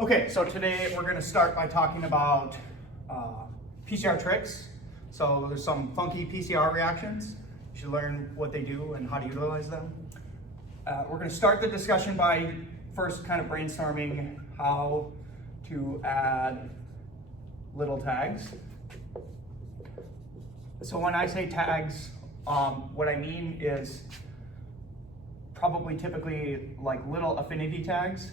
Okay, so today we're going to start by talking about PCR tricks. So there's some funky PCR reactions. You should learn what they do and how to utilize them. We're going to start the discussion by first kind of brainstorming how to add little tags. So when I say tags, what I mean is typically like little affinity tags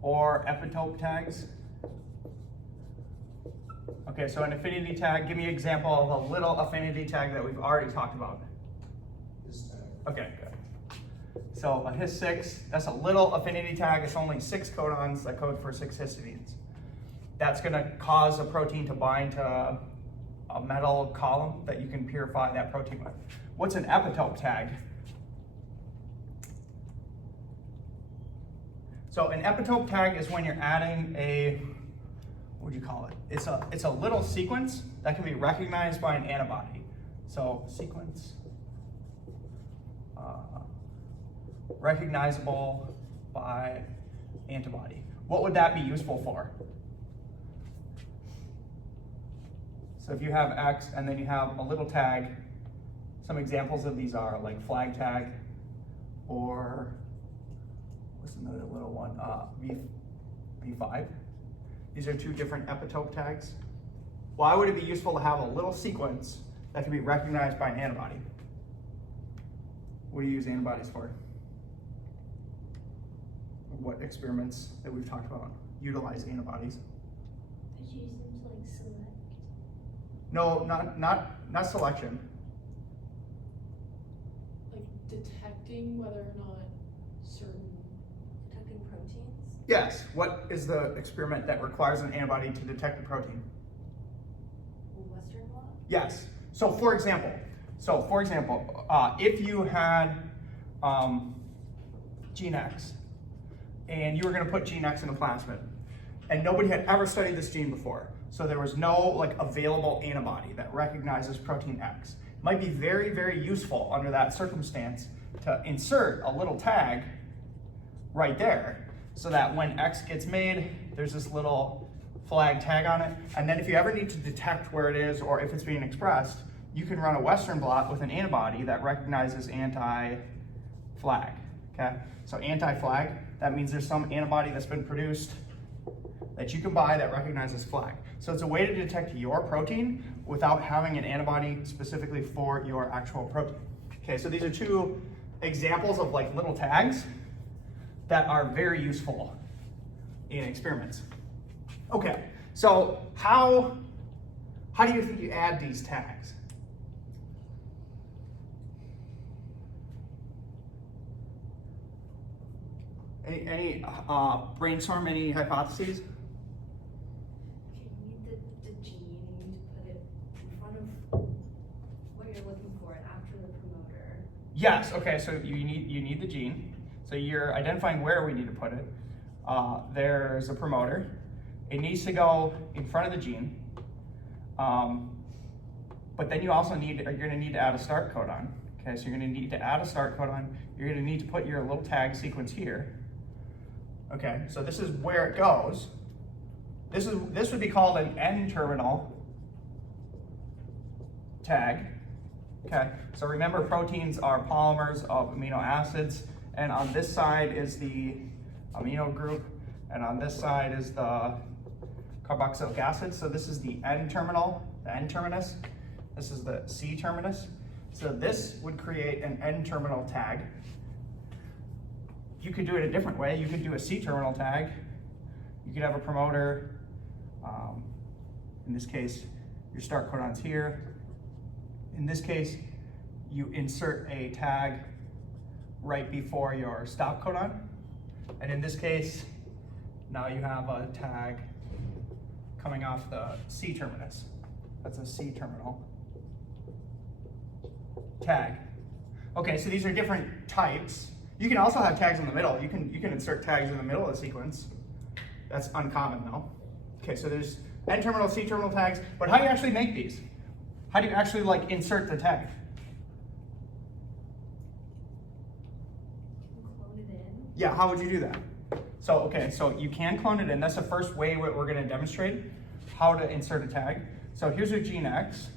or epitope tags. Okay, so an affinity tag, give me an example of a little affinity tag that we've already talked about. Okay, good. So a His6, that's a little affinity tag. It's only 6 codons that code for 6 histidines. That's gonna cause a protein to bind to a metal column that you can purify that protein with. What's an epitope tag? So an epitope tag is when you're adding a, what would you call it? It's a little sequence that can be recognized by an antibody. So sequence, recognizable by antibody. What would that be useful for? So if you have X and then you have a little tag, some examples of these are like flag tag or what's another little one? V5. These are 2 different epitope tags. Why would it be useful to have a little sequence that can be recognized by an antibody? What do you use antibodies for? What experiments that we've talked about utilize antibodies? Did you use them to like select? No, not selection. Like detecting whether or not certain Detecting proteins? Yes. What is the experiment that requires an antibody to detect a protein? Western blot? Yes. So for example, if you had gene X and you were going to put gene X in a plasmid and nobody had ever studied this gene before, so there was no like available antibody that recognizes protein X, it might be very, very useful under that circumstance to insert a little tag right there so that when X gets made, there's this little flag tag on it. And then if you ever need to detect where it is or if it's being expressed, you can run a Western blot with an antibody that recognizes anti-flag, okay? So anti-flag, that means there's some antibody that's been produced that you can buy that recognizes flag. So it's a way to detect your protein without having an antibody specifically for your actual protein. Okay, so these are 2 examples of like little tags that are very useful in experiments. Okay, so how do you think you add these tags? Any brainstorm, any hypotheses? Okay, you need the gene, and you need to put it in front of what you're looking for after the promoter. Yes, okay, so you need the gene. So you're identifying where we need to put it. There's a promoter. It needs to go in front of the gene. But then you also you're gonna need to add a start codon. Okay, so you're gonna need to add a start codon. You're gonna need to put your little tag sequence here. Okay, so this is where it goes. This would be called an N-terminal tag. Okay, so remember proteins are polymers of amino acids, and on this side is the amino group, and on this side is the carboxylic acid. So this is the N-terminal, the N-terminus. This is the C-terminus. So this would create an N-terminal tag. You could do it a different way. You could do a C-terminal tag. You could have a promoter. In this case, your start codon's here. In this case, you insert a tag right before your stop codon. And in this case, now you have a tag coming off the C-terminus. That's a C-terminal tag. Okay, so these are different types. You can also have tags in the middle. You can insert tags in the middle of the sequence. That's uncommon though. Okay, so there's N-terminal, C-terminal tags, but how do you actually make these? How do you actually like insert the tag? Clone it in. Yeah, how would you do that? So, okay, so you can clone it in. That's the first way we're gonna demonstrate how to insert a tag. So here's your gene X.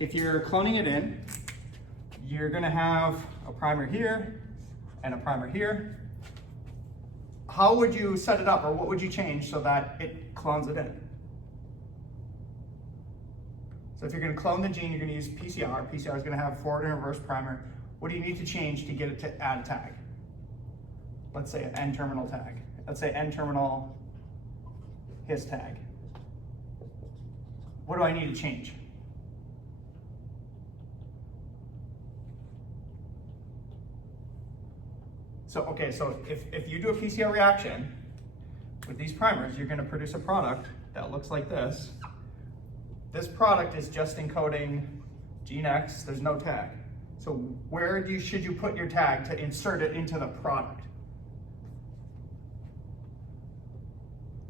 If you're cloning it in, you're gonna have a primer here and a primer here. How would you set it up, or what would you change so that it clones it in? So if you're gonna clone the gene, you're gonna use PCR. PCR is gonna have forward and reverse primer. What do you need to change to get it to add a tag? Let's say an N-terminal tag. Let's say N-terminal his tag. What do I need to change? So, okay, so if you do a PCR reaction with these primers, you're gonna produce a product that looks like this. This product is just encoding gene X, there's no tag. So where should you put your tag to insert it into the product?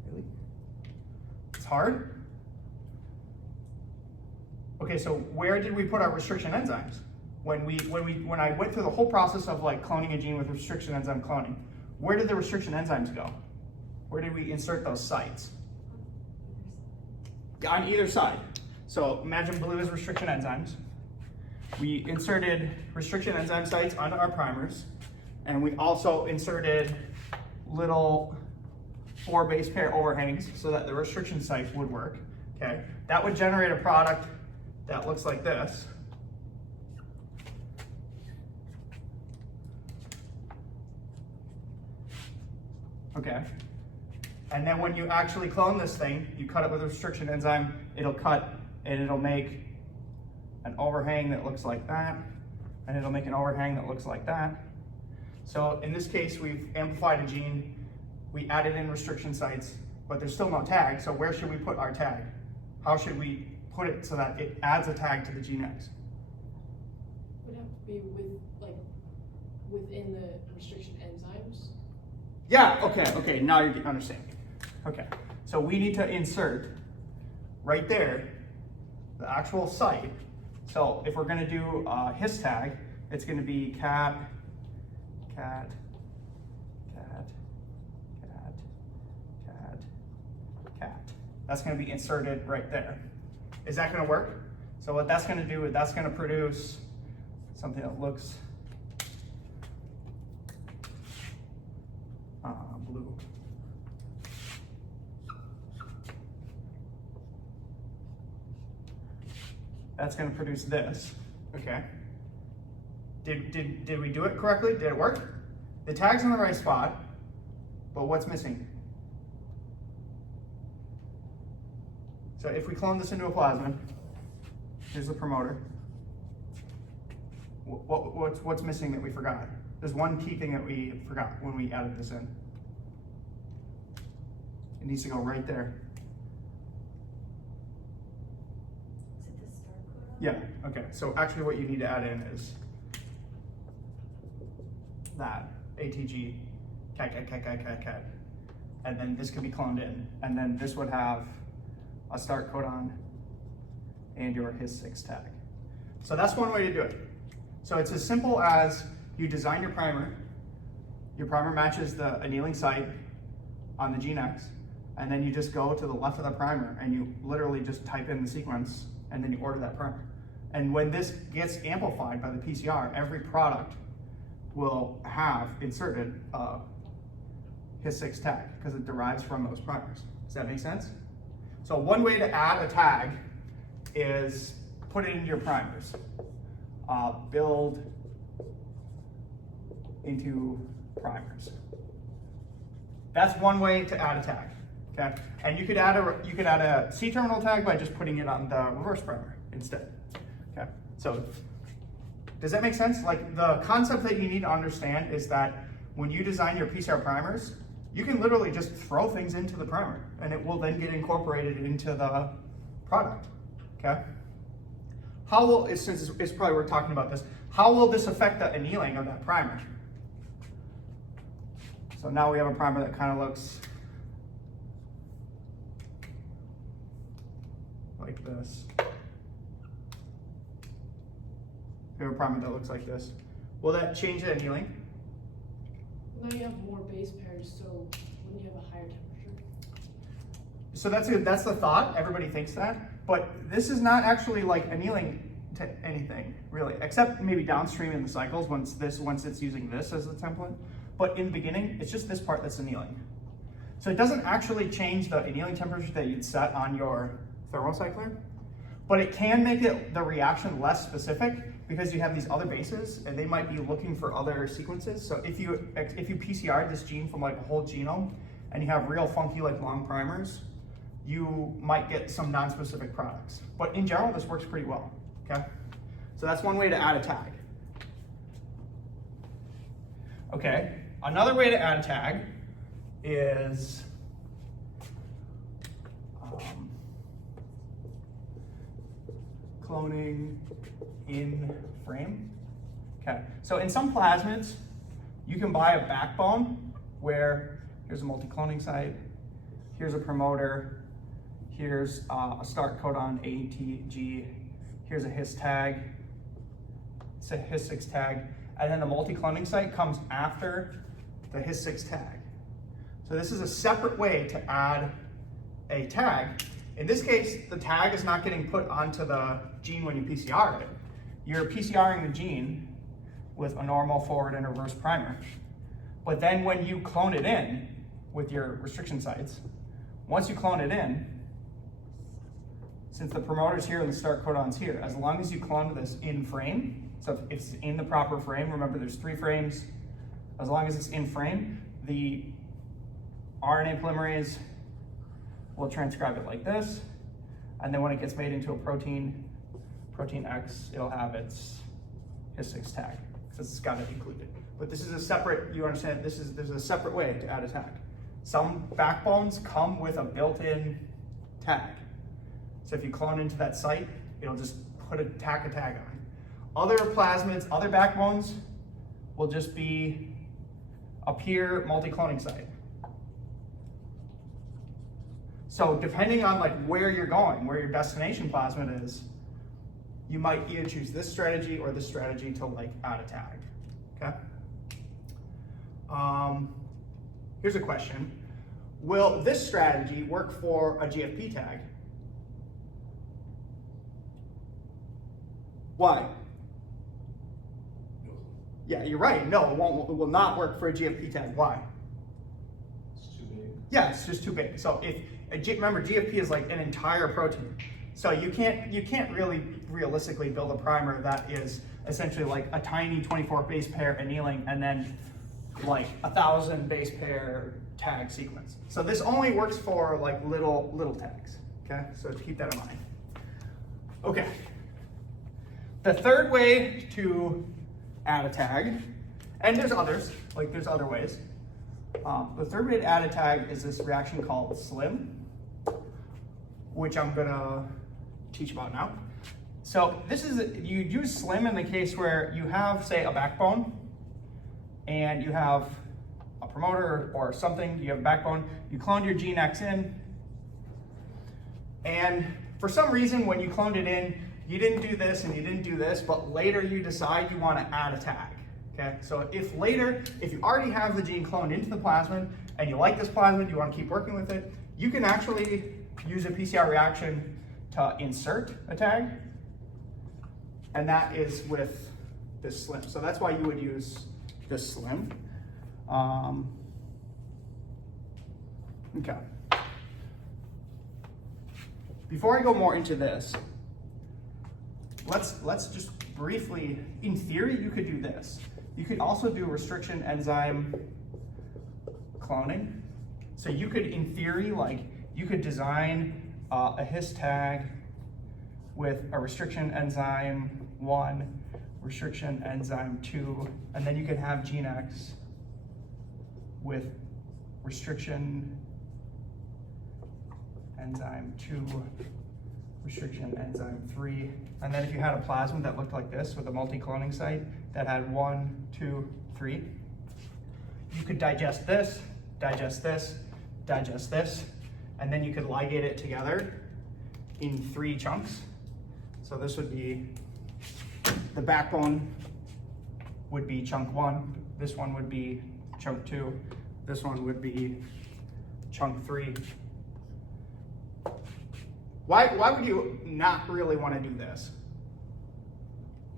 Really? It's hard? Okay, so where did we put our restriction enzymes? When I went through the whole process of like cloning a gene with restriction enzyme cloning, where did the restriction enzymes go? Where did we insert those sites? On either side. So imagine blue is restriction enzymes. We inserted restriction enzyme sites onto our primers, and we also inserted little 4 base pair overhangs so that the restriction site would work. Okay, that would generate a product that looks like this. Okay, and then when you actually clone this thing, you cut it with a restriction enzyme, it'll cut and it'll make an overhang that looks like that, and it'll make an overhang that looks like that. So in this case, we've amplified a gene, we added in restriction sites, but there's still no tag, so where should we put our tag? How should we put it so that it adds a tag to the gene X? Would have to be within the restriction enzymes. Yeah, okay, now you're understanding. Okay, so we need to insert right there the actual site. So if we're gonna do his tag, it's gonna be cat, cat, cat, cat, cat, cat. That's gonna be inserted right there. Is that gonna work? So what that's gonna do is that's gonna produce something that looks blue. That's going to produce this. Okay. Did we do it correctly? Did it work? The tag's in the right spot, but what's missing? So if we clone this into a plasmid, here's the promoter. What's missing that we forgot? There's one key thing that we forgot when we added this in. It needs to go right there. Is it the star code? Yeah, okay. So actually what you need to add in is that, ATG, cat. And then this could be cloned in. And then this would have a start codon and your his6 tag. So that's one way to do it. So it's as simple as you design your primer matches the annealing site on the gene X, and then you just go to the left of the primer and you literally just type in the sequence and then you order that primer. And when this gets amplified by the PCR, every product will have inserted his6 tag because it derives from those primers. Does that make sense? So one way to add a tag is put it into your primers. Build into primers. That's one way to add a tag. Okay, and you could add a C-terminal tag by just putting it on the reverse primer instead. Okay, so does that make sense? Like the concept that you need to understand is that when you design your PCR primers, you can literally just throw things into the primer and it will then get incorporated into the product. Okay. How will, since it's probably we're talking about this, how will this affect the annealing of that primer? So now we have a primer that kind of looks like this. We have a primer that looks like this. Will that change the annealing? Well, now you have more base pairs, so wouldn't you have a higher temperature? So that's the thought, everybody thinks that, but this is not actually like annealing to anything, really, except maybe downstream in the cycles once it's using this as the template. But in the beginning, it's just this part that's annealing. So it doesn't actually change the annealing temperature that you'd set on your thermocycler, but it can make the reaction less specific because you have these other bases and they might be looking for other sequences. So if you PCR'd this gene from like a whole genome and you have real funky like long primers, you might get some non-specific products. But in general, this works pretty well, okay? So that's one way to add a tag. Okay, another way to add a tag is cloning in frame. Okay, so in some plasmids, you can buy a backbone where here's a multi-cloning site, here's a promoter, here's a start codon ATG, here's a his tag, it's a his6 tag, and then the multi-cloning site comes after the his6 tag. So this is a separate way to add a tag. In this case, the tag is not getting put onto the gene when you PCR it. You're PCRing the gene with a normal forward and reverse primer. But then when you clone it in with your restriction sites, once you clone it in, since the promoter's here and the start codon's here, as long as you clone this in frame, so if it's in the proper frame, remember there's 3 frames, as long as it's in frame, the RNA polymerase will transcribe it like this, and then when it gets made into a protein X, it'll have its his6 tag, because it's got it included. But this is a separate, you understand, there's a separate way to add a tag. Some backbones come with a built-in tag. So if you clone into that site, it'll just tack a tag on. Other plasmids, other backbones will just be a pure multi-cloning site. So depending on like where you're going, where your destination plasmid is, you might either choose this strategy or this strategy to like add a tag, okay? Here's a question. Will this strategy work for a GFP tag? Why? Yeah, you're right. No, it will not work for a GFP tag. Why? It's too big. Yeah, it's just too big. So remember, GFP is like an entire protein. So you can't really realistically build a primer that is essentially like a tiny 24 base pair annealing and then like 1,000 base pair tag sequence. So this only works for like little tags. Okay, so keep that in mind. Okay. The third way to add a tag, and there's others, like there's other ways. The third way to add a tag is this reaction called SLIM, which I'm gonna teach about now. So you use SLIM in the case where you have, say, a backbone, and you have a promoter or something, you have a backbone, you cloned your gene X in, and for some reason when you cloned it in, you didn't do this and you didn't do this, but later you decide you want to add a tag. Okay, so if you already have the gene cloned into the plasmid and you like this plasmid, you want to keep working with it, you can actually use a PCR reaction to insert a tag, and that is with this SLIM. So that's why you would use this SLIM. Okay. Before I go more into this, let's just briefly, in theory, you could do this. You could also do restriction enzyme cloning. So you could, in theory, you could design a his tag with a restriction enzyme 1, restriction enzyme 2, and then you could have gene X with restriction enzyme 2, restriction enzyme 3, and then if you had a plasmid that looked like this with a multi-cloning site that had 1, 2, 3, you could digest this, digest this, digest this, and then you could ligate it together in 3 chunks. So this would be, the backbone would be chunk 1, this one would be chunk 2. This one would be chunk 3. Why would you not really want to do this?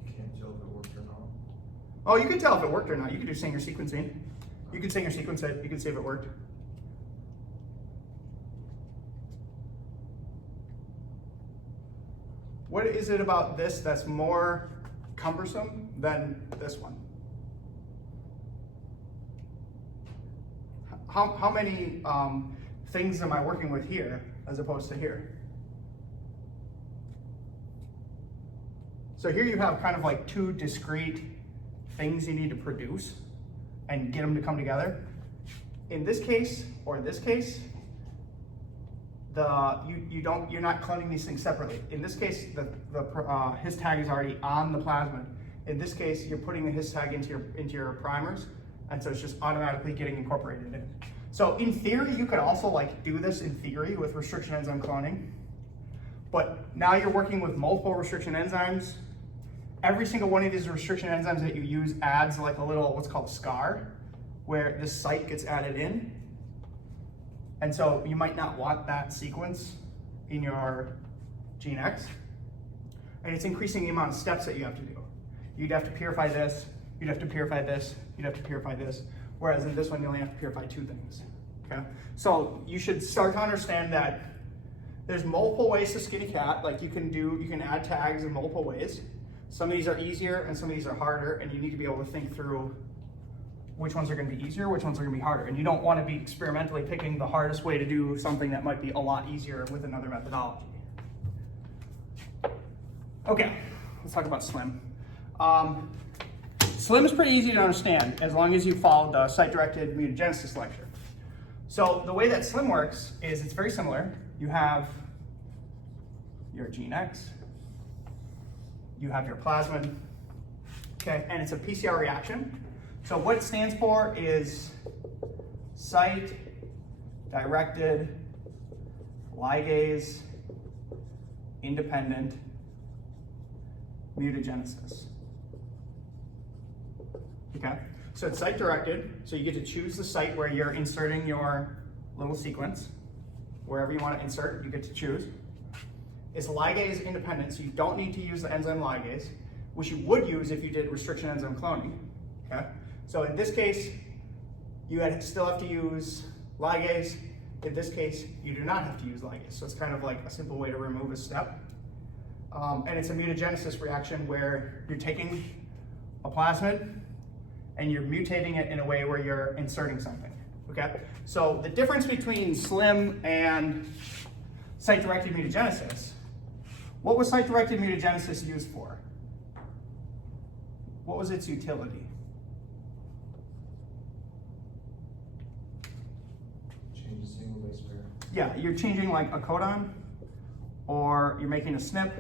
Can't tell if it worked or not. Oh, you can tell if it worked or not. You can do Sanger sequencing. You can Sanger sequence it. You can see if it worked. What is it about this that's more cumbersome than this one? How many things am I working with here as opposed to here? So here you have kind of like 2 discrete things you need to produce and get them to come together. In this case, or this case, you're not cloning these things separately. In this case, the his tag is already on the plasmid. In this case, you're putting the his tag into your primers, and so it's just automatically getting incorporated in. So in theory, you could also like do this in theory with restriction enzyme cloning, but now you're working with multiple restriction enzymes. Every single one of these restriction enzymes that you use adds like a little, what's called a scar, where this site gets added in. And so you might not want that sequence in your gene X. And it's increasing the amount of steps that you have to do. You'd have to purify this, you'd have to purify this, you'd have to purify this. Whereas in this one, you only have to purify 2 things, okay? So you should start to understand that there's multiple ways to skin a cat. Like you can add tags in multiple ways. Some of these are easier and some of these are harder, and you need to be able to think through which ones are going to be easier, which ones are going to be harder. And you don't want to be experimentally picking the hardest way to do something that might be a lot easier with another methodology. Okay, let's talk about SLIM. SLIM is pretty easy to understand as long as you follow the site-directed mutagenesis lecture. So the way that SLIM works is it's very similar. You have your gene X, you have your plasmid, okay, and it's a PCR reaction. So what it stands for is site-directed ligase independent mutagenesis. Okay, so it's site-directed, so you get to choose the site where you're inserting your little sequence. Wherever you want to insert, you get to choose. It's ligase independent, so you don't need to use the enzyme ligase, which you would use if you did restriction enzyme cloning. Okay, so in this case, you still have to use ligase. In this case, you do not have to use ligase, so it's kind of like a simple way to remove a step. And it's a mutagenesis reaction where you're taking a plasmid and you're mutating it in a way where you're inserting something, okay? So the difference between SLIM and site-directed mutagenesis, what was site-directed mutagenesis used for? What was its utility? Change the single base pair. Yeah, you're changing like a codon, or you're making a SNP,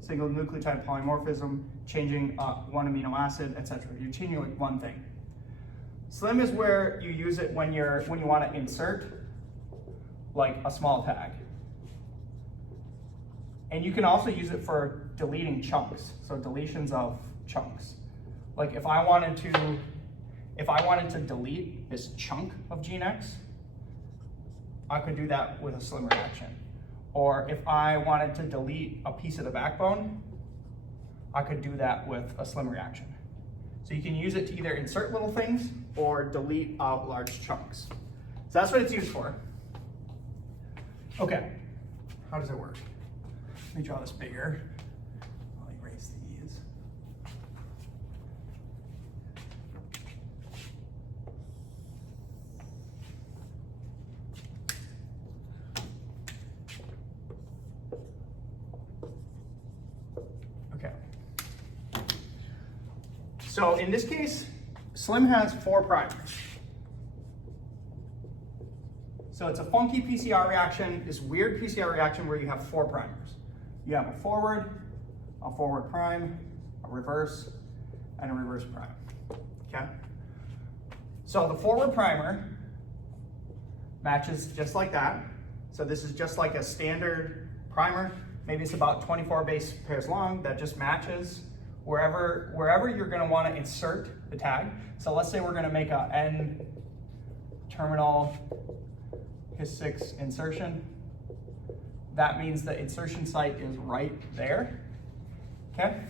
single nucleotide polymorphism, changing one amino acid, etc. You're changing like one thing. SLIM is where you use it when you want to insert like a small tag. And you can also use it for deleting chunks, so deletions of chunks. Like if I wanted to delete this chunk of gene X, I could do that with a SLIM reaction. Or if I wanted to delete a piece of the backbone, I could do that with a SLIM reaction. So you can use it to either insert little things or delete out large chunks. So that's what it's used for. Okay, how does it work? Let me draw this bigger. I'll erase these. Okay. So in this case, SLIM has 4 primers. So it's a funky PCR reaction, this weird PCR reaction where you have 4 primers. You have a forward prime, a reverse, and a reverse prime, okay? So the forward primer matches just like that. So this is just like a standard primer. Maybe it's about 24 base pairs long that just matches wherever you're gonna wanna insert the tag. So let's say we're gonna make a N terminal His6 insertion. That means the insertion site is right there, okay?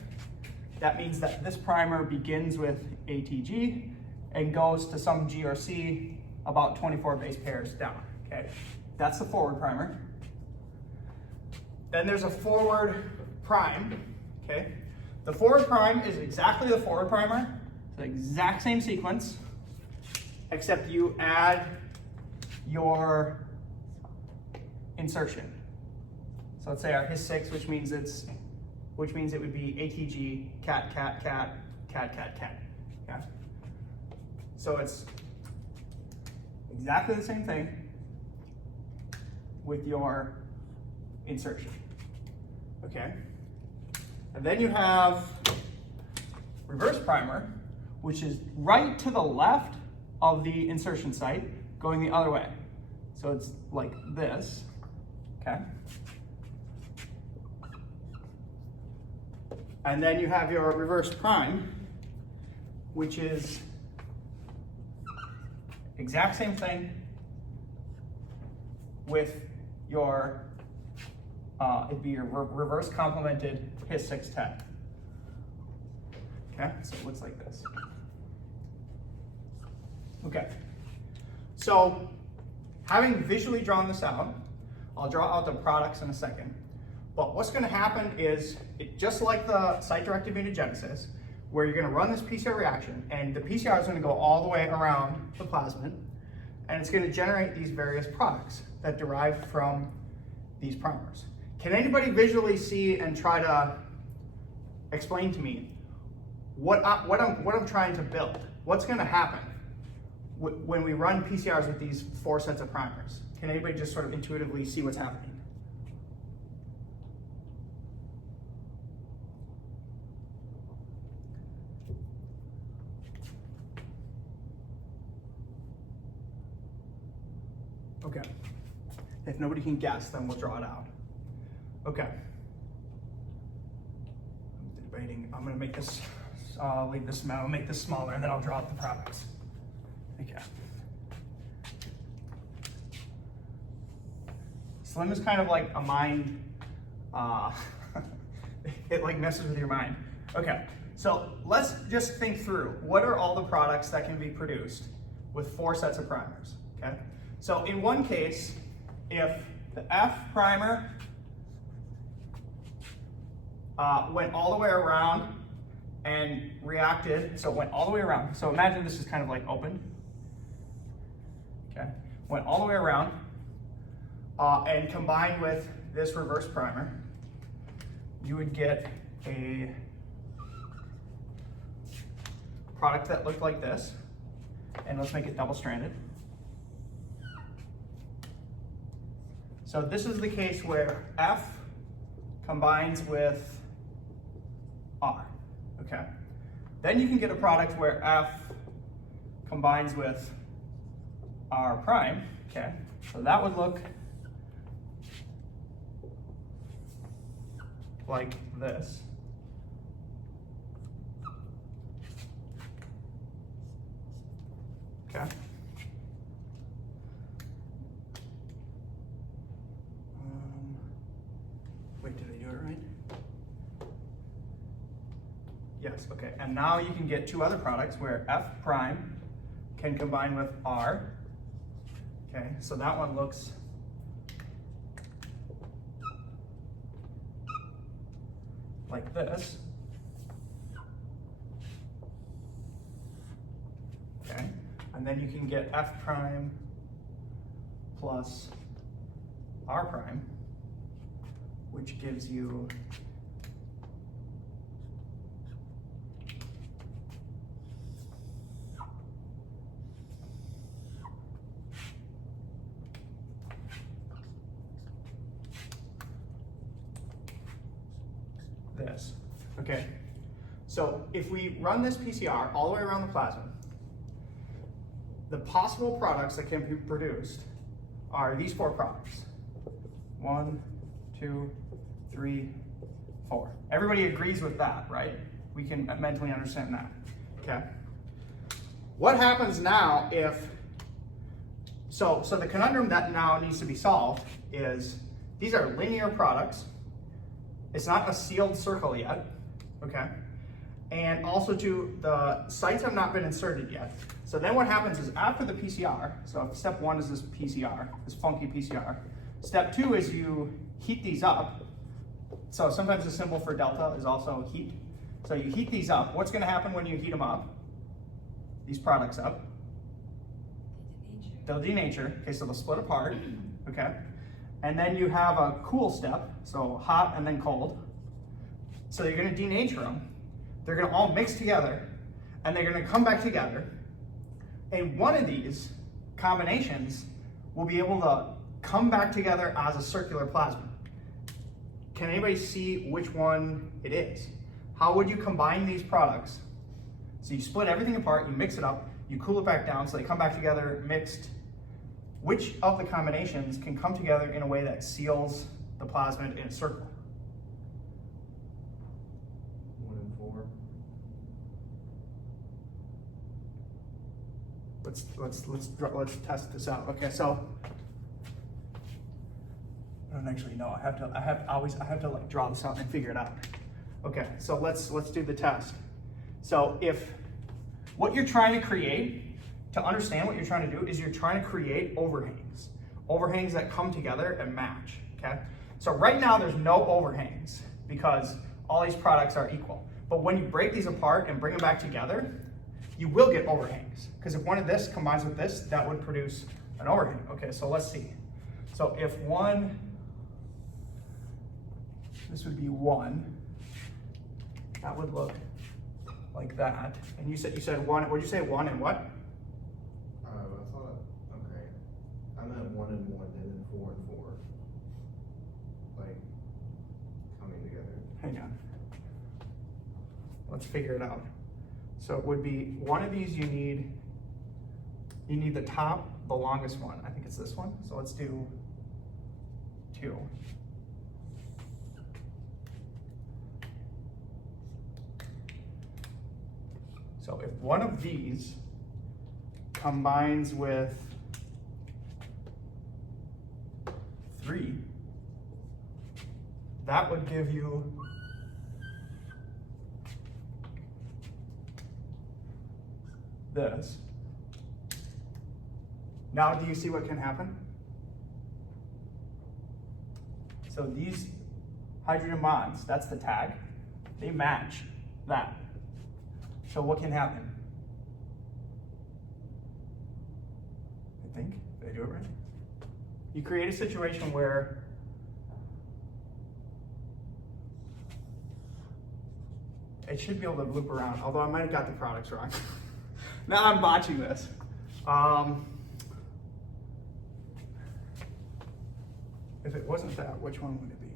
That means that this primer begins with ATG and goes to some GRC about 24 base pairs down, okay? That's the forward primer. Then there's a forward prime, okay? The forward prime is exactly the forward primer, the exact same sequence, except you add your insertion. So let's say our His6, which means it would be ATG, cat, cat, cat, cat, cat, cat. Yeah. So it's exactly the same thing with your insertion. Okay. And then you have reverse primer, which is right to the left of the insertion site, going the other way. So it's like this. Okay. And then you have your reverse prime, which is exact same thing with your, it'd be your reverse complemented His6 tag. Okay, so it looks like this. Okay, so having visually drawn this out, I'll draw out the products in a second. But what's going to happen is, just like the site-directed mutagenesis, where you're going to run this PCR reaction, and the PCR is going to go all the way around the plasmid, and it's going to generate these various products that derive from these primers. Can anybody visually see and try to explain to me what I'm trying to build? What's going to happen when we run PCRs with these 4 sets of primers? Can anybody just sort of intuitively see what's happening? Okay. If nobody can guess, then we'll draw it out. Okay. I'm debating. I'm gonna make this. I'll leave this. I'll make this smaller, and then I'll draw out the products. Okay. Slim is kind of like a mind. It like messes with your mind. Okay. So let's just think through. What are all the products that can be produced with 4 sets of primers? Okay. So in one case, if the F primer went all the way around and reacted, so it went all the way around. So imagine this is kind of like open. Okay, went all the way around and combined with this reverse primer, you would get a product that looked like this. And let's make it double-stranded. So this is the case where F combines with R, okay? Then you can get a product where F combines with R prime, okay? So that would look like this. Okay. Wait, did I do it right? Yes, okay. And now you can get 2 other products where F prime can combine with R. Okay, so that one looks like this. Okay, and then you can get F prime plus R prime, which gives you this. Okay, so if we run this PCR all the way around the plasma, the possible products that can be produced are these 4 products. 1, 2, 3, 4. Everybody agrees with that, right? We can mentally understand that, okay? What happens now if, so the conundrum that now needs to be solved is, these are linear products. It's not a sealed circle yet, okay? And also too, the sites have not been inserted yet. So then what happens is after the PCR, so step 1 is this PCR, this funky PCR. Step 2 is you heat these up. So sometimes the symbol for delta is also heat. So you heat these up. What's gonna happen when you heat them up? These products up. They'll denature, okay, so they'll split apart, okay? And then you have a cool step, so hot and then cold. So you're gonna denature them. They're gonna all mix together, and they're gonna come back together. And one of these combinations will be able to come back together as a circular plasma. Can anybody see which one it is? How would you combine these products? So you split everything apart, you mix it up, you cool it back down so they come back together mixed. Which of the combinations can come together in a way that seals the plasmid in a circle? 1 and 4. Let's test this out. Okay, so I don't actually know. I have to like draw this out and figure it out. Okay, so let's do the test. So if what you're trying to create, to understand what you're trying to do, is you're trying to create overhangs. Overhangs that come together and match, okay? So right now there's no overhangs because all these products are equal. But when you break these apart and bring them back together, you will get overhangs. Because if one of this combines with this, that would produce an overhang. Okay, so let's see. So if this would be 1, that would look like that. And you said 1, what'd you say, 1 and what? I thought, okay. I meant 1 and 1, and then 4 and 4. Like, coming together. Hang on. Let's figure it out. So it would be one of these you need the top, the longest one. I think it's this one. So let's do 2. So if one of these combines with 3, that would give you this. Now do you see what can happen? So these hydrogen bonds, that's the tag, they match that. So what can happen? I think, did I do it right? You create a situation where it should be able to loop around, although I might have got the products wrong. Now I'm botching this. If it wasn't that, which one would it be?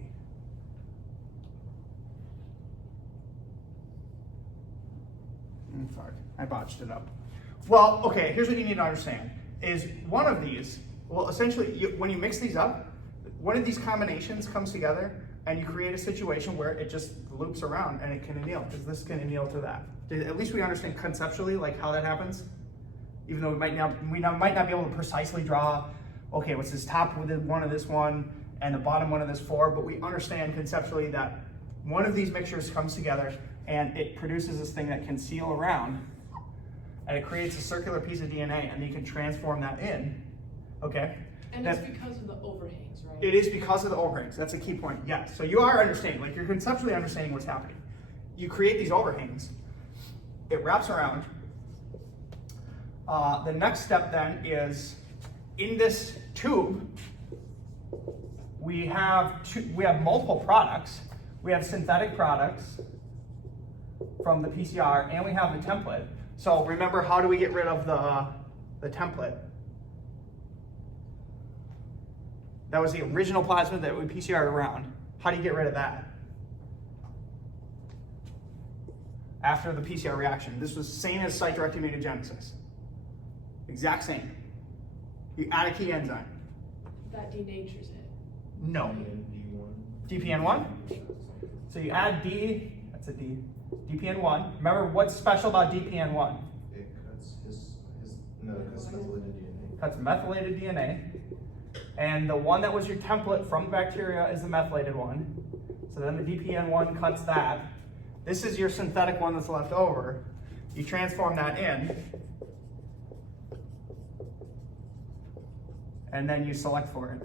Fuck, I botched it up. Well, okay, here's what you need to understand, is one of these, well, essentially, when you mix these up, one of these combinations comes together and you create a situation where it just loops around and it can anneal, because this can anneal to that. At least we understand conceptually like how that happens, even though we might not be able to precisely draw, okay, what's this top one of this one and the bottom one of this 4, but we understand conceptually that one of these mixtures comes together and it produces this thing that can seal around, and it creates a circular piece of DNA, and you can transform that in, okay? And it's because of the overhangs, right? It is because of the overhangs. That's a key point, yes. So you are understanding, like you're conceptually understanding what's happening. You create these overhangs, it wraps around. The next step then is, in this tube, we have multiple products. We have synthetic products from the PCR, and we have the template. So remember, how do we get rid of the template? That was the original plasmid that we PCR'd around. How do you get rid of that? After the PCR reaction. This was same as site-directed mutagenesis. Exact same. You add a key enzyme. That denatures it. No. And D1. DPN1? So you add D, that's a D. DPN1. Remember what's special about DPN1? It cuts no, it cuts methylated DNA. Cuts methylated DNA. And the one that was your template from bacteria is the methylated one. So then the DPN1 cuts that. This is your synthetic one that's left over. You transform that in. And then you select for it.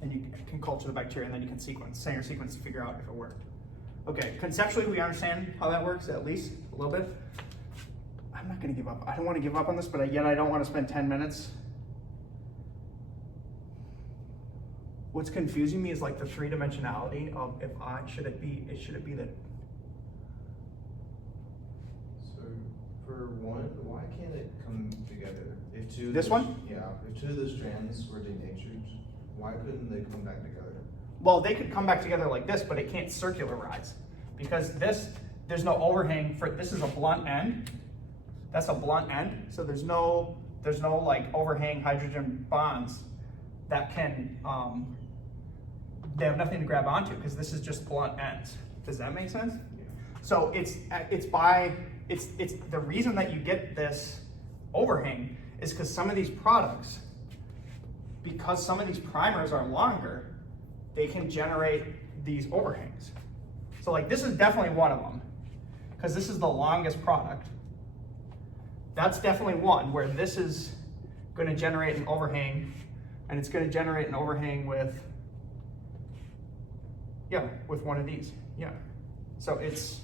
And you can culture the bacteria, and then you can sequence, send your sequence to figure out if it worked. Okay, conceptually we understand how that works, at least a little bit. I'm not gonna give up. I don't wanna give up on this, but yet I don't wanna spend 10 minutes. What's confusing me is like the three-dimensionality of should it be that. So for one, why can't it come together? If two of This those- one? Yeah, if two of those strands were denatured, why couldn't they come back together? Well, they could come back together like this, but it can't circularize because there's no overhang for, this is a blunt end. That's a blunt end. So there's no like overhang hydrogen bonds that can, they have nothing to grab onto because this is just blunt ends. Does that make sense? Yeah. So it's the reason that you get this overhang is because some of these products, because some of these primers are longer, they can generate these overhangs. So like this is definitely one of them because this is the longest product. That's definitely one where this is going to generate an overhang, and it's going to generate an overhang with, yeah, with one of these, yeah. So it's,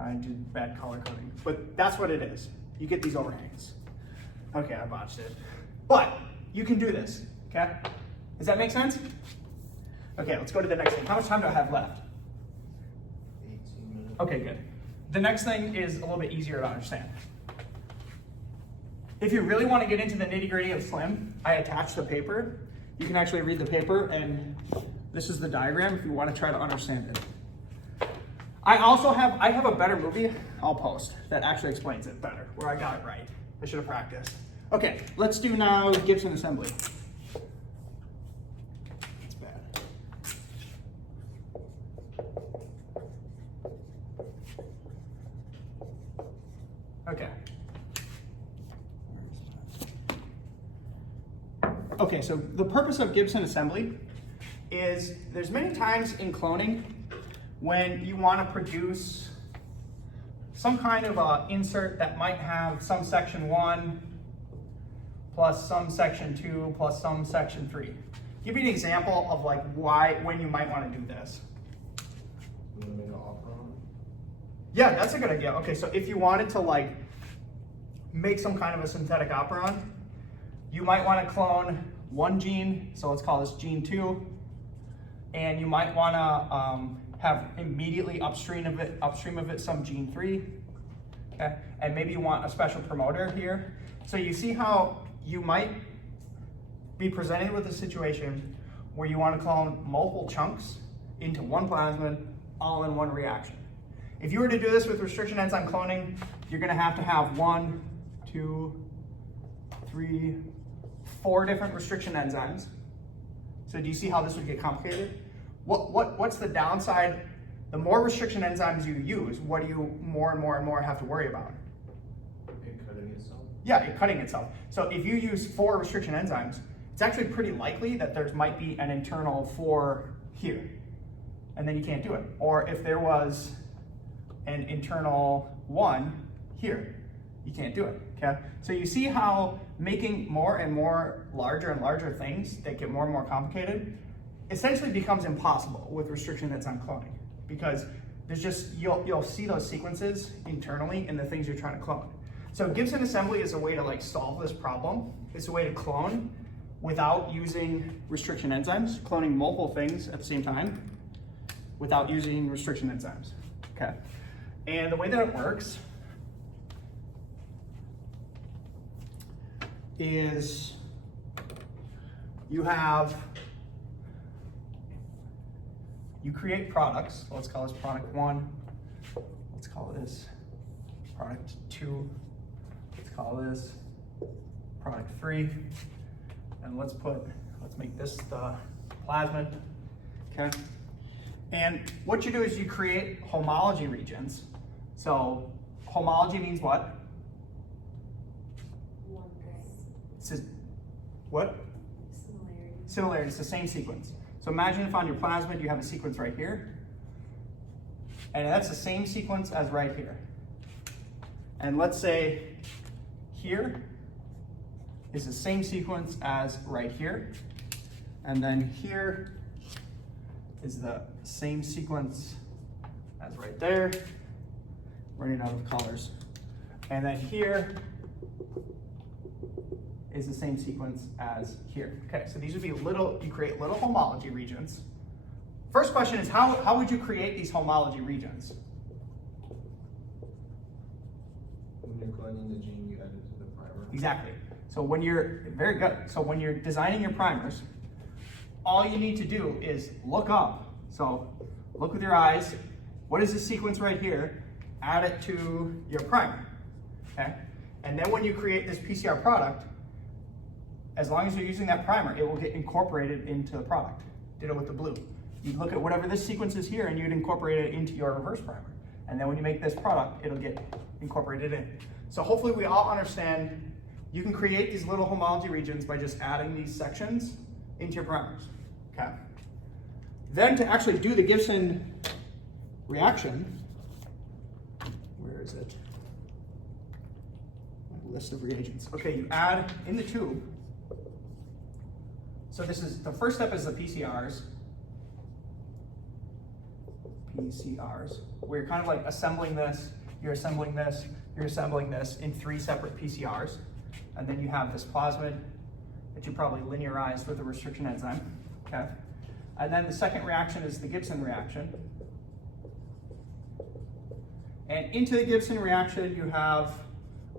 I did bad color coding, but that's what it is. You get these overhangs. Okay, I botched it. But you can do this, okay? Does that make sense? Okay, let's go to the next thing. How much time do I have left? 18 minutes. Okay, good. The next thing is a little bit easier to understand. If you really want to get into the nitty-gritty of SLIM, I attached the paper. You can actually read the paper, and this is the diagram if you want to try to understand it. I have a better movie I'll post that actually explains it better, where I got it right. I should have practiced. Okay, let's do now Gibson assembly. That's bad. Okay. Okay, so the purpose of Gibson assembly is there's many times in cloning when you want to produce some kind of a insert that might have some section 1 plus some section 2 plus some section 3. Give me an example of like when you might want to do this. You want to make an operon? Yeah, that's a good idea. Okay, so if you wanted to like make some kind of a synthetic operon, you might want to clone one gene, so let's call this gene 2, and you might want to have immediately upstream of it some gene 3, okay? And maybe you want a special promoter here. So you see how you might be presented with a situation where you want to clone multiple chunks into one plasmid all in one reaction. If you were to do this with restriction enzyme cloning, you're going to have 1, 2, 3, 4 different restriction enzymes. So do you see how this would get complicated? What's the downside? The more restriction enzymes you use, what do you more and more have to worry about? It cutting itself? Yeah, it cutting itself. So if you use 4 restriction enzymes, it's actually pretty likely that there might be an internal 4 here, and then you can't do it. Or if there was an internal 1 here, you can't do it, okay? So you see how making more and more larger and larger things that get more and more complicated essentially becomes impossible with restriction enzyme cloning, because there's just, you'll see those sequences internally in the things you're trying to clone. So Gibson assembly is a way to like solve this problem. It's a way to clone without using restriction enzymes, cloning multiple things at the same time without using restriction enzymes, okay? And the way that it works is you create products. So let's call this product 1. Let's call this product 2. Let's call this product 3. And let's make this the plasmid, okay? And what you do is you create homology regions. So homology means what? One thing. It says, what? Similarity. Similarity, it's the same sequence. So imagine if on your plasmid you have a sequence right here, and that's the same sequence as right here. And let's say here is the same sequence as right here, and then here is the same sequence as right there. Running out of colors. And then here is the same sequence as here. Okay, so these would be you create little homology regions. First question is, how would you create these homology regions? When you're cloning the gene, you add it to the primer. Exactly. So when you're, very good. So when you're designing your primers, all you need to do is look up. So look with your eyes, what is this sequence right here? Add it to your primer, okay? And then when you create this PCR product, as long as you're using that primer, it will get incorporated into the product. Ditto with the blue. You'd look at whatever this sequence is here and you'd incorporate it into your reverse primer. And then when you make this product, it'll get incorporated in. So hopefully we all understand you can create these little homology regions by just adding these sections into your primers, okay? Then to actually do the Gibson reaction, where is it? My list of reagents. Okay, you add in the tube. So this is, the first step is the PCRs. PCRs, where you're kind of like assembling this, you're assembling this, you're assembling this in 3 separate PCRs. And then you have this plasmid that you probably linearized with a restriction enzyme, okay? And then the second reaction is the Gibson reaction. And into the Gibson reaction, you have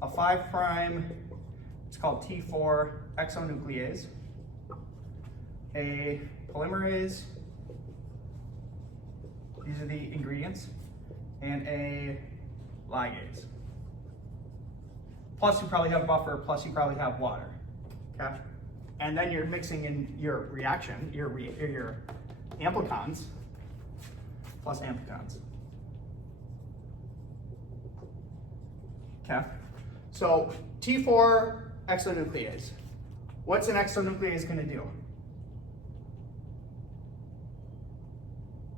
a 5', it's called T4 exonuclease, a polymerase, these are the ingredients, and a ligase. Plus you probably have buffer, plus you probably have water, okay? And then you're mixing in your reaction, your amplicons, plus amplicons. Okay, so T4 exonuclease. What's an exonuclease gonna do?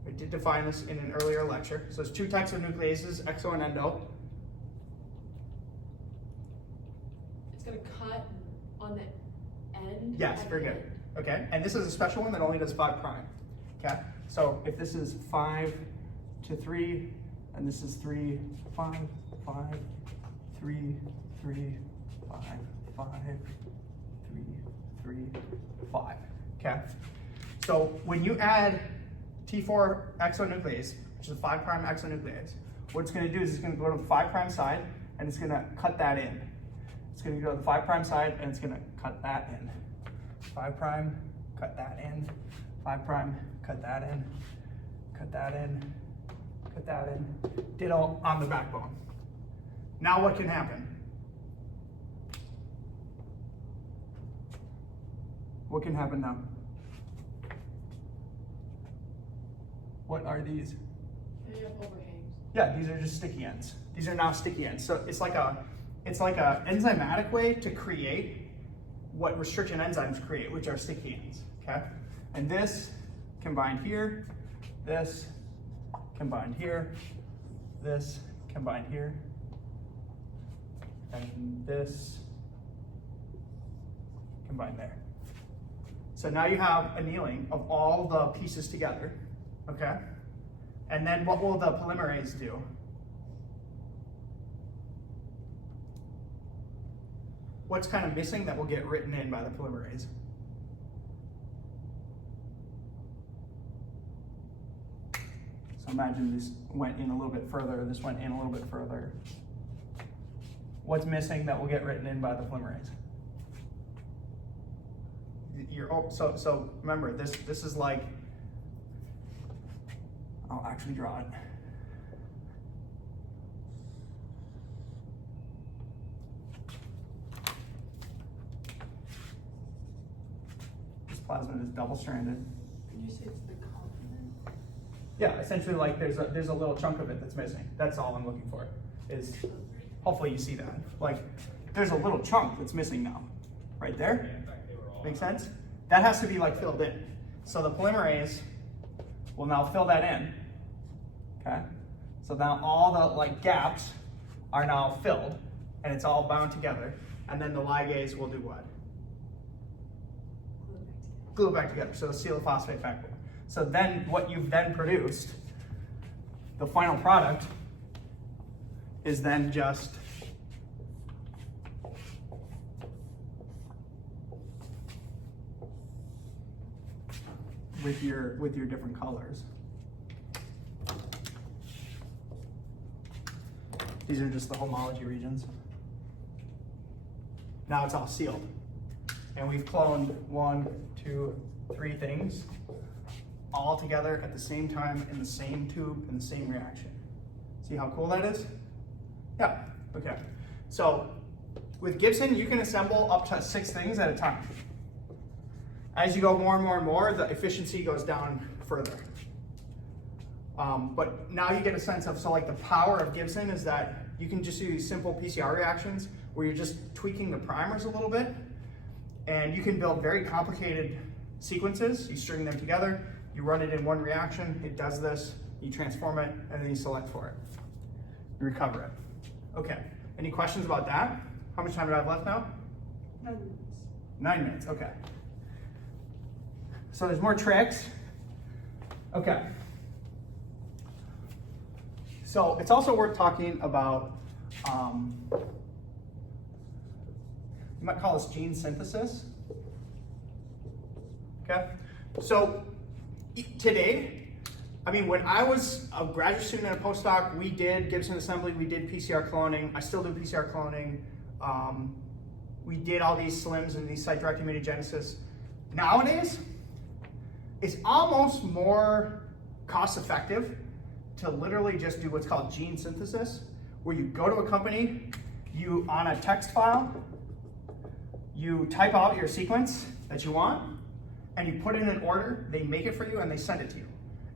We did define this in an earlier lecture. So there's 2 types of nucleases, exo and endo. It's gonna cut on the end? Yes, very good. Okay, and this is a special one that only does 5'. Okay, so if this is 5 to 3, and this is 3, 5, 5, 3, 3, 5, 5, 3, 3, 5. Okay, so when you add T4 exonuclease, which is a 5' exonuclease, what it's going to do is it's going to go to the 5' side and it's going to cut that in. It's going to go to the 5' side and it's going to cut that in. 5', cut that in. 5', cut that in. Cut that in. Cut that in. Ditto on the backbone. Now what can happen? What can happen now? What are these? They have overhangs. Yeah, these are just sticky ends. These are now sticky ends. So it's like a enzymatic way to create what restriction enzymes create, which are sticky ends, okay? And this combined here, this combined here, this combined here, and this combined there. So now you have annealing of all the pieces together, okay? And then what will the polymerase do? What's kind of missing that will get written in by the polymerase? So imagine this went in a little bit further, this went in a little bit further. What's missing that will get written in by the polymerase? So remember, this is like, I'll actually draw it. This plasmid is double-stranded. you say it's the complement? Yeah, essentially like there's a little chunk of it that's missing. That's all I'm looking for. Is hopefully you see that. Like there's a little chunk that's missing now. Right there? Make sense? That has to be like filled in. So the polymerase will now fill that in. Okay? So now all the like gaps are now filled and it's all bound together. And then the ligase will do what? Glue it back together. So the seal phosphate backbone. So then what you've then produced, the final product, is then just with your different colors. These are just the homology regions. Now it's all sealed. And we've cloned 1, 2, 3 things all together at the same time in the same tube in the same reaction. See how cool that is? Yeah, okay. So with Gibson, you can assemble up to 6 things at a time. As you go more and more and more, the efficiency goes down further. But now you get a sense of, so like the power of Gibson is that you can just do these simple PCR reactions where you're just tweaking the primers a little bit, and you can build very complicated sequences. You string them together, you run it in one reaction, it does this, you transform it, and then you select for it. You recover it. Okay, any questions about that? How much time do I have left now? 9 minutes. 9 minutes, okay. So there's more tricks. Okay. So it's also worth talking about, you might call this gene synthesis. Okay. So today, I mean, when I was a graduate student and a postdoc, we did Gibson assembly, we did PCR cloning. I still do PCR cloning. We did all these SLIMs and these site-directed mutagenesis. Nowadays, it's almost more cost-effective to literally just do what's called gene synthesis, where you go to a company, you on a text file, you type out your sequence that you want, and you put in an order, they make it for you, and they send it to you.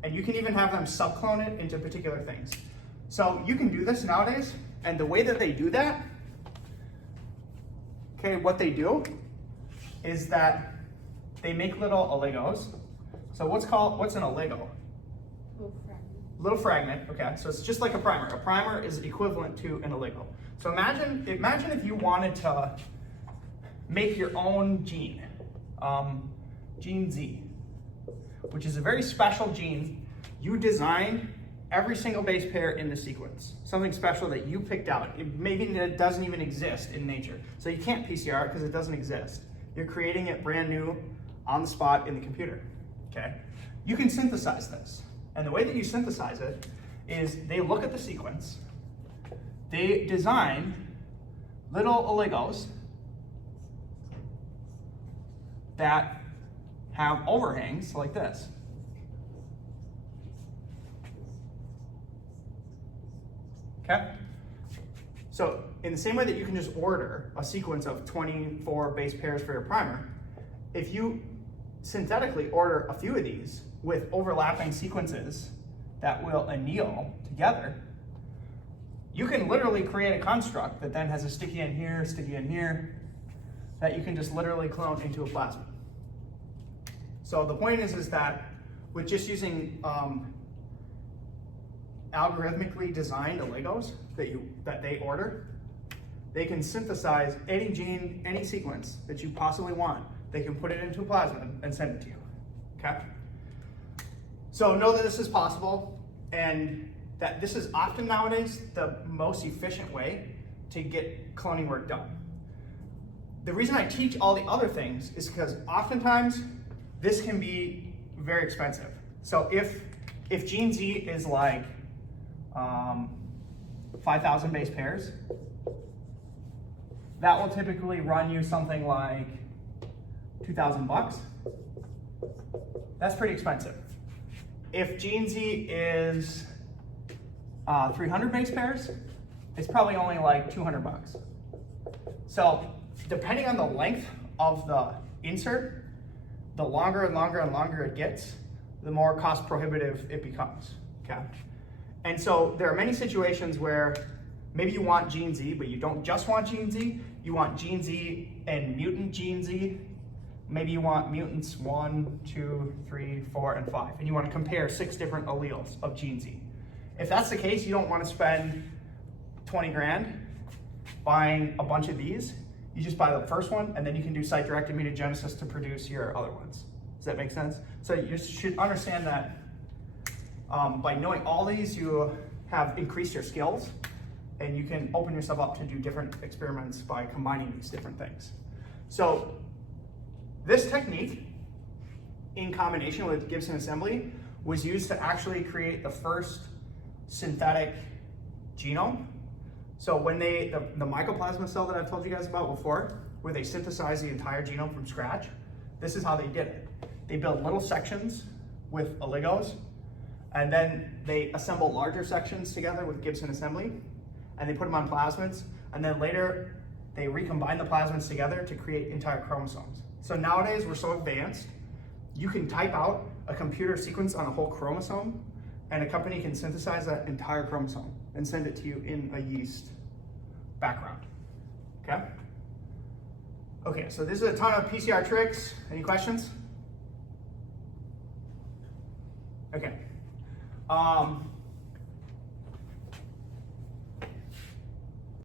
And you can even have them subclone it into particular things. So you can do this nowadays, and the way that they do that, okay, what they do is that they make little oligos. So what's an oligo? Little fragment, okay, so it's just like a primer. A primer is equivalent to an oligo. So imagine if you wanted to make your own gene, gene Z, which is a very special gene. You designed every single base pair in the sequence, something special that you picked out. Maybe it doesn't even exist in nature. So you can't PCR it because it doesn't exist. You're creating it brand new on the spot in the computer, okay? You can synthesize this. And the way that you synthesize it is they look at the sequence, they design little oligos that have overhangs like this. Okay? So in the same way that you can just order a sequence of 24 base pairs for your primer, if you synthetically order a few of these with overlapping sequences that will anneal together, you can literally create a construct that then has a sticky end here, that you can just literally clone into a plasmid. So the point is that with just using algorithmically designed oligos that they order, they can synthesize any gene, any sequence that you possibly want. They can put it into a plasmid and send it to you, okay? So know that this is possible, and that this is often nowadays the most efficient way to get cloning work done. The reason I teach all the other things is because oftentimes this can be very expensive. So if gene Z is like 5,000 base pairs, that will typically run you something like $2,000. That's pretty expensive. If gene Z is 300 base pairs, it's probably only like $200. So depending on the length of the insert, the longer and longer and longer it gets, the more cost prohibitive it becomes, okay? And so there are many situations where maybe you want gene Z, but you don't just want gene Z, you want gene Z and mutant gene Z. Maybe you want mutants 1, 2, 3, 4, and 5, and you want to compare 6 different alleles of gene Z. If that's the case, you don't want to spend 20 grand buying a bunch of these. You just buy the first one, and then you can do site-directed mutagenesis to produce your other ones. Does that make sense? So you should understand that by knowing all these, you have increased your skills, and you can open yourself up to do different experiments by combining these different things. So this technique, in combination with Gibson assembly, was used to actually create the first synthetic genome. So when the mycoplasma cell that I've told you guys about before, where they synthesize the entire genome from scratch, this is how they did it. They build little sections with oligos, and then they assemble larger sections together with Gibson assembly, and they put them on plasmids, and then later they recombine the plasmids together to create entire chromosomes. So nowadays we're so advanced, you can type out a computer sequence on a whole chromosome, and a company can synthesize that entire chromosome and send it to you in a yeast background, okay? Okay, so this is a ton of PCR tricks. Any questions? Okay.